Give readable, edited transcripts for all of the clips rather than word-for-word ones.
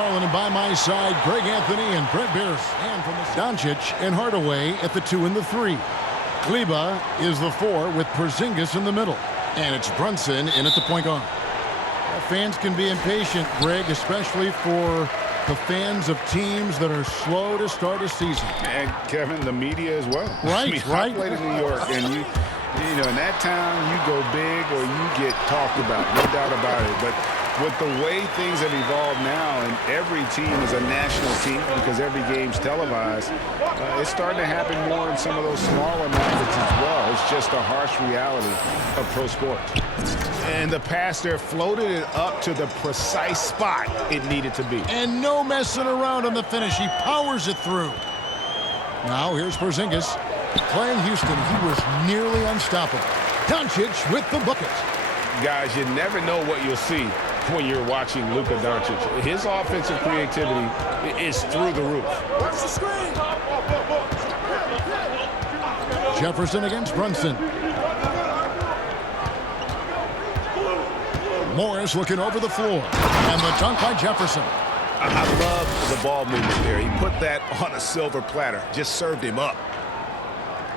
Harlan, and by my side, Greg Anthony and Brent Beers. And from the Doncic and Hardaway at the 2 and the 3. Kleba is the 4 with Porzingis in the middle. And it's Brunson in at the point guard. Fans can be impatient, Greg, especially for the fans of teams that are slow to start a season. And Kevin, the media as well. Right, right. I played in New York, and you know, in that town, you go big or you get talked about, no doubt about it. But with the way things have evolved now, and every team is a national team because every game's televised, it's starting to happen more in some of those smaller markets as well. It's just a harsh reality of pro sports. And the pass there floated it up to the precise spot it needed to be. And no messing around on the finish. He powers it through. Now here's Porzingis. Playing Houston, he was nearly unstoppable. Doncic with the bucket. Guys, you never know what you'll see when you're watching Luka Doncic. His offensive creativity is through the roof. Watch the screen. Jefferson against Brunson. Morris looking over the floor. And the dunk by Jefferson. I love the ball movement there. He put that on a silver platter. Just served him up.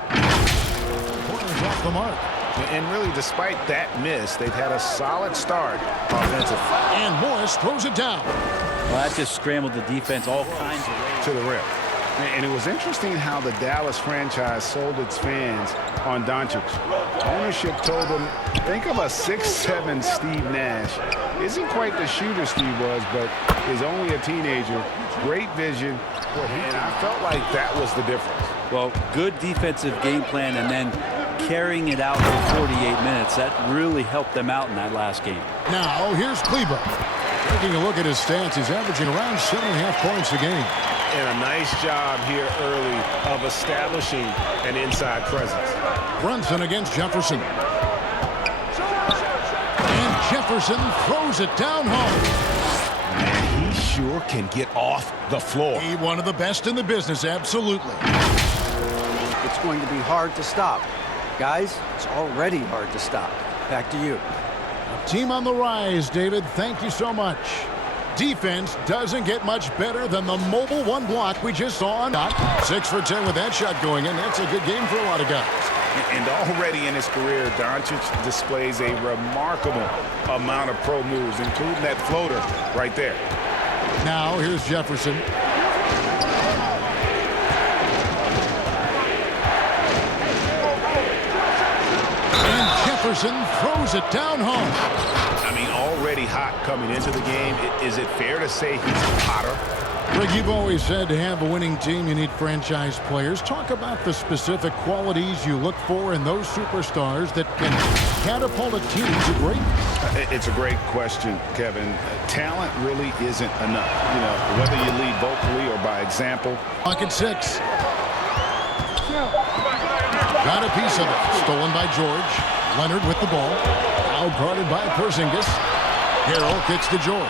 Corner's off the mark. And really, despite that miss, they've had a solid start offensively. And Morris throws it down. Well, that just scrambled the defense all kinds of ways. To the rim. And it was interesting how the Dallas franchise sold its fans on Doncic. Ownership told them, think of a 6'7" Steve Nash. Isn't quite the shooter Steve was, but is only a teenager. Great vision. And I felt like that was the difference. Well, good defensive game plan and then carrying it out for 48 minutes. That really helped them out in that last game. Now, here's Kleba. Taking a look at his stats, he's averaging around 7.5 points a game. And a nice job here early of establishing an inside presence. Brunson against Jefferson. And Jefferson throws it down home. And he sure can get off the floor. He's one of the best in the business, absolutely. It's going to be hard to stop. Guys, it's already hard to stop. Back to you. Team on the rise, David. Thank you so much. Defense doesn't get much better than the mobile one block we just saw on 6 for 10 with that shot going in. That's a good game for a lot of guys. And already in his career, Doncic displays a remarkable amount of pro moves, including that floater right there. Now here's Jefferson. And Jefferson throws it down home. I mean, already hot coming into the game. Is it fair to say he's hotter? Greg, you've always said to have a winning team, you need franchise players. Talk about the specific qualities you look for in those superstars that can catapult a team to greatness. It's a great question, Kevin. Talent really isn't enough. You know, whether you lead vocally or by example. Pocket 6. Got a piece of it. Stolen by George. Leonard with the ball. Out guarded by Porzingis. Harrell kicks to George.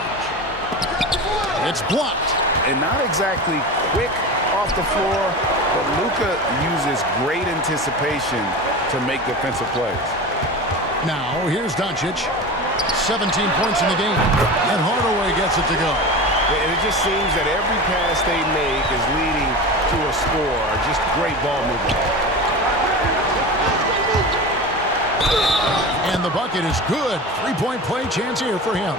It's blocked. And not exactly quick off the floor, but Luka uses great anticipation to make defensive plays. Now, here's Doncic. 17 points in the game. And Hardaway gets it to go. And it just seems that every pass they make is leading to a score. Just great ball movement. And the bucket is good. 3-point play chance here for him.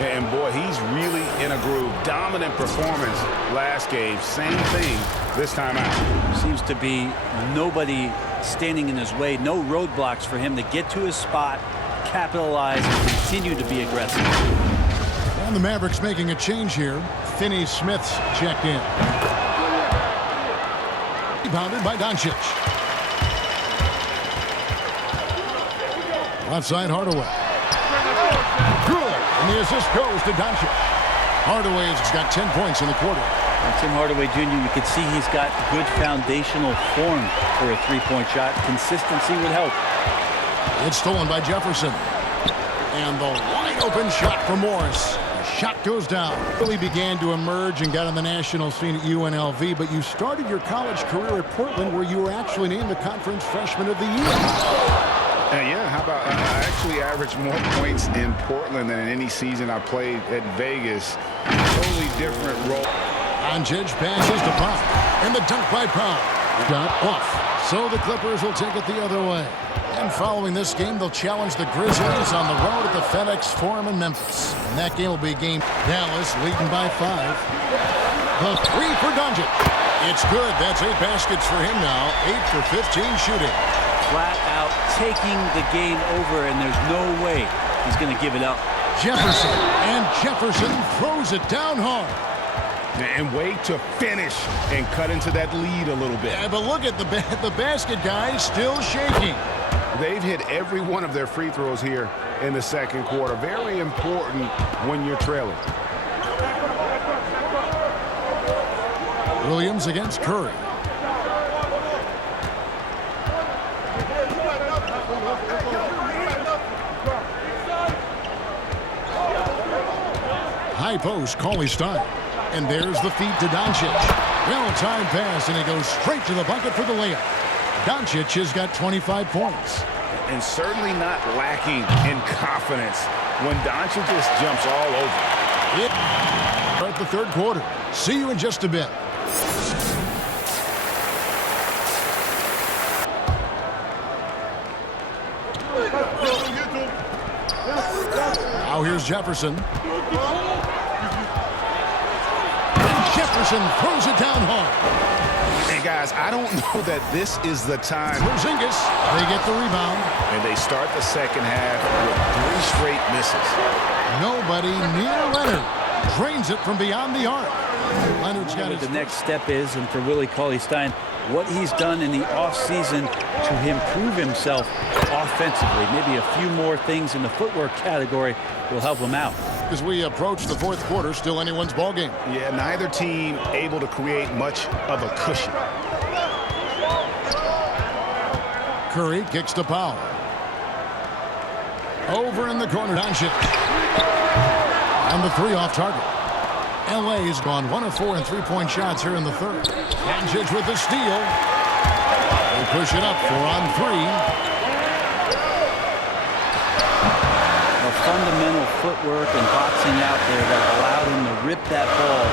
And boy, he's really in a groove. Dominant performance last game. Same thing this time out. Seems to be nobody standing in his way. No roadblocks for him to get to his spot, capitalize, and continue to be aggressive. And the Mavericks making a change here. Finney-Smith's checked in. Rebounded by Doncic. Left side, Hardaway. Good. And the assist goes to Doncic. Hardaway's got 10 points in the quarter. And Tim Hardaway Jr., you can see he's got good foundational form for a three-point shot. Consistency would help. It's stolen by Jefferson. And the wide-open shot for Morris. The shot goes down. Really began to emerge and got on the national scene at UNLV, but you started your college career at Portland, where you were actually named the Conference Freshman of the Year. Yeah, how about I actually averaged more points in Portland than in any season I played at Vegas. Totally different role. Doncic passes to Pop, and the dunk by Pop. Got off. So the Clippers will take it the other way. And following this game, they'll challenge the Grizzlies on the road at the FedEx Forum in Memphis. And that game will be game Dallas leading by 5. The three for Doncic. It's good. That's 8 baskets for him now. 8 for 15 shooting. Flat out taking the game over, and there's no way he's going to give it up. Jefferson, and Jefferson throws it down hard. And wait to finish and cut into that lead a little bit. Yeah, but look at the basket guy still shaking. They've hit every one of their free throws here in the second quarter. Very important when you're trailing. Williams against Curry. High post, Cauley-Stein. And there's the feed to Doncic. Well-timed pass, and he goes straight to the bucket for the layup. Doncic has got 25 points. And certainly not lacking in confidence when Doncic just jumps all over. At the third quarter. See you in just a bit. Now here's Jefferson. Jefferson throws it down hard. Hey, guys, I don't know that this is the time. Porzingis, they get the rebound. And they start the second half with 3 straight misses. Nobody near Leonard. Drains it from beyond the arc. Leonard's got What his... the next step is, and for Willie Cauley-Stein, what he's done in the offseason to improve himself offensively. Maybe a few more things in the footwork category will help him out. As we approach the fourth quarter, still anyone's ball game. Yeah, neither team able to create much of a cushion. Curry kicks to Powell. Over in the corner, Doncic. And the 3 off target. LA has gone 1 of 4 in 3-point shots here in the third. Doncic with the steal. They push it up 4 on 3. Fundamental footwork and boxing out there that allowed him to rip that ball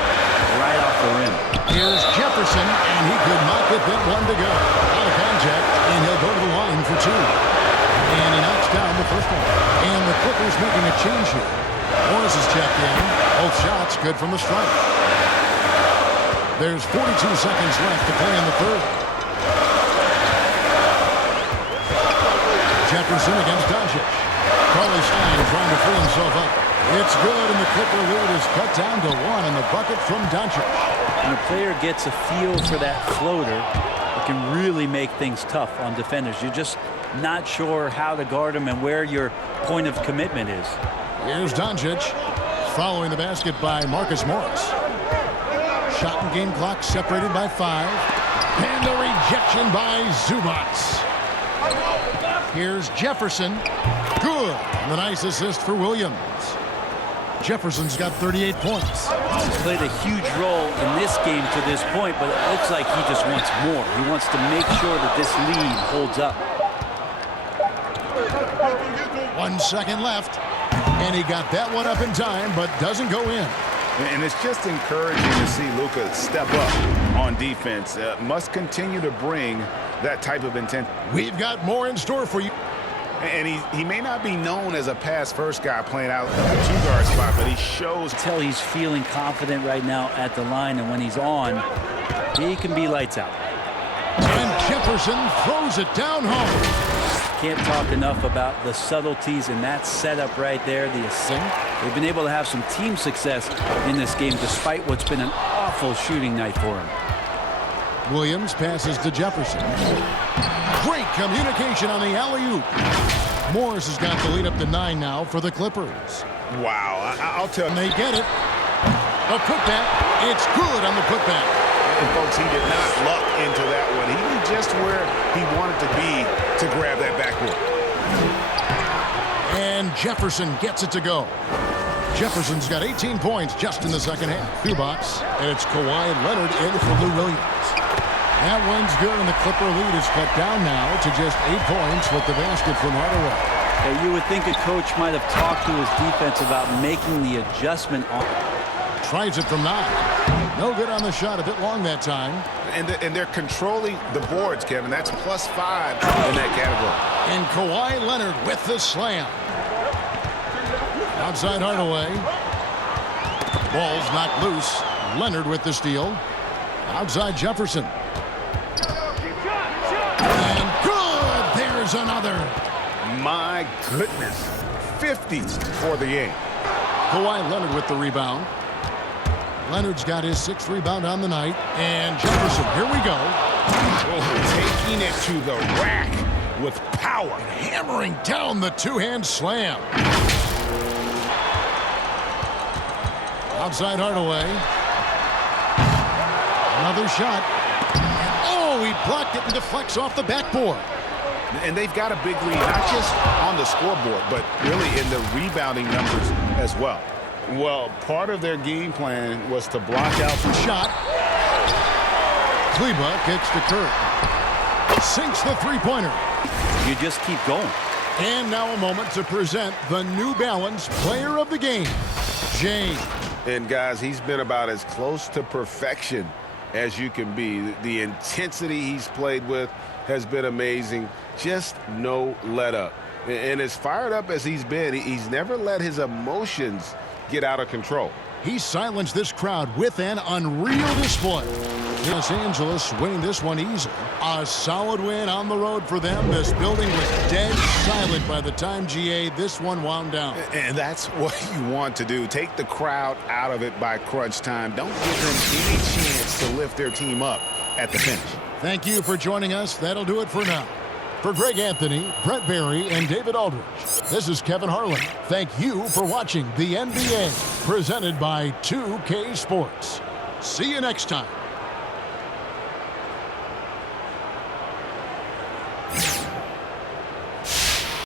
right off the rim. Here's Jefferson, and he could not get that one to go. Out of contact, and he'll go to the line for 2. And he knocks down the first one. And the Clippers making a change here. Morris is checked in. Both shots good from the stripe. There's 42 seconds left to play in the third. Jefferson against Doncic. Cauley-Stein trying to free himself up. It's good, and the Clipper lead is cut down to 1 in the bucket from Doncic. When a player gets a feel for that floater, it can really make things tough on defenders. You're just not sure how to guard him and where your point of commitment is. Here's Doncic following the basket by Marcus Morris. Shot and game clock separated by 5. And a rejection by Zubac. Here's Jefferson. Good. And the nice assist for Williams. Jefferson's got 38 points. He's played a huge role in this game to this point, but it looks like he just wants more. He wants to make sure that this lead holds up. 1 second left. And he got that one up in time, but doesn't go in. And it's just encouraging to see Luka step up on defense. Must continue to bring that type of intent. We've got more in store for you. And he may not be known as a pass-first guy playing out of the 2-guard spot, but he shows. Tell he's feeling confident right now at the line, and when he's on, he can be lights out. And Jefferson throws it down home. Can't talk enough about the subtleties in that setup right there, the assist. They've been able to have some team success in this game despite what's been an awful shooting night for him. Williams passes to Jefferson. Great communication on the alley-oop. Morris has got the lead up to 9 now for the Clippers. Wow, I'll tell you. And they get it. A putback. It's good on the putback. And folks, he did not luck into that one. He knew just where he wanted to be to grab that backboard. And Jefferson gets it to go. Jefferson's got 18 points just in the second half. Zubac, and it's Kawhi Leonard in for Lou Williams. That one's good, and the Clipper lead is cut down now to just 8 points with the basket from Hardaway. Yeah, you would think a coach might have talked to his defense about making the adjustment on. Tries it from 9. No good on the shot. A bit long that time. And they're controlling the boards, Kevin. That's +5 in that category. And Kawhi Leonard with the slam. Outside Hardaway. Ball's knocked loose. Leonard with the steal. Outside Jefferson. And good! There's another. My goodness. 50 for the game. Kawhi Leonard with the rebound. Leonard's got his 6th rebound on the night. And Jefferson, here we go. Oh, taking it to the rack with power. Hammering down the two-hand slam. Outside Hardaway. Another shot. Oh, he blocked it and deflects off the backboard. And they've got a big lead, not just on the scoreboard, but really in the rebounding numbers as well. Well, part of their game plan was to block out the Shot. Kleba kicks to Curry. Sinks the three-pointer. You just keep going. And now a moment to present the New Balance Player of the Game, James. And, guys, he's been about as close to perfection as you can be. The intensity he's played with has been amazing. Just no let-up. And as fired up as he's been, he's never let his emotions get out of control. He silenced this crowd with an unreal display. Los Angeles winning this one easily. A solid win on the road for them. This building was dead silent by the time, GA, this one wound down. And that's what you want to do. Take the crowd out of it by crunch time. Don't give them any chance to lift their team up at the finish. Thank you for joining us. That'll do it for now. For Greg Anthony, Brett Barry, and David Aldridge, this is Kevin Harlan. Thank you for watching the NBA, presented by 2K Sports. See you next time.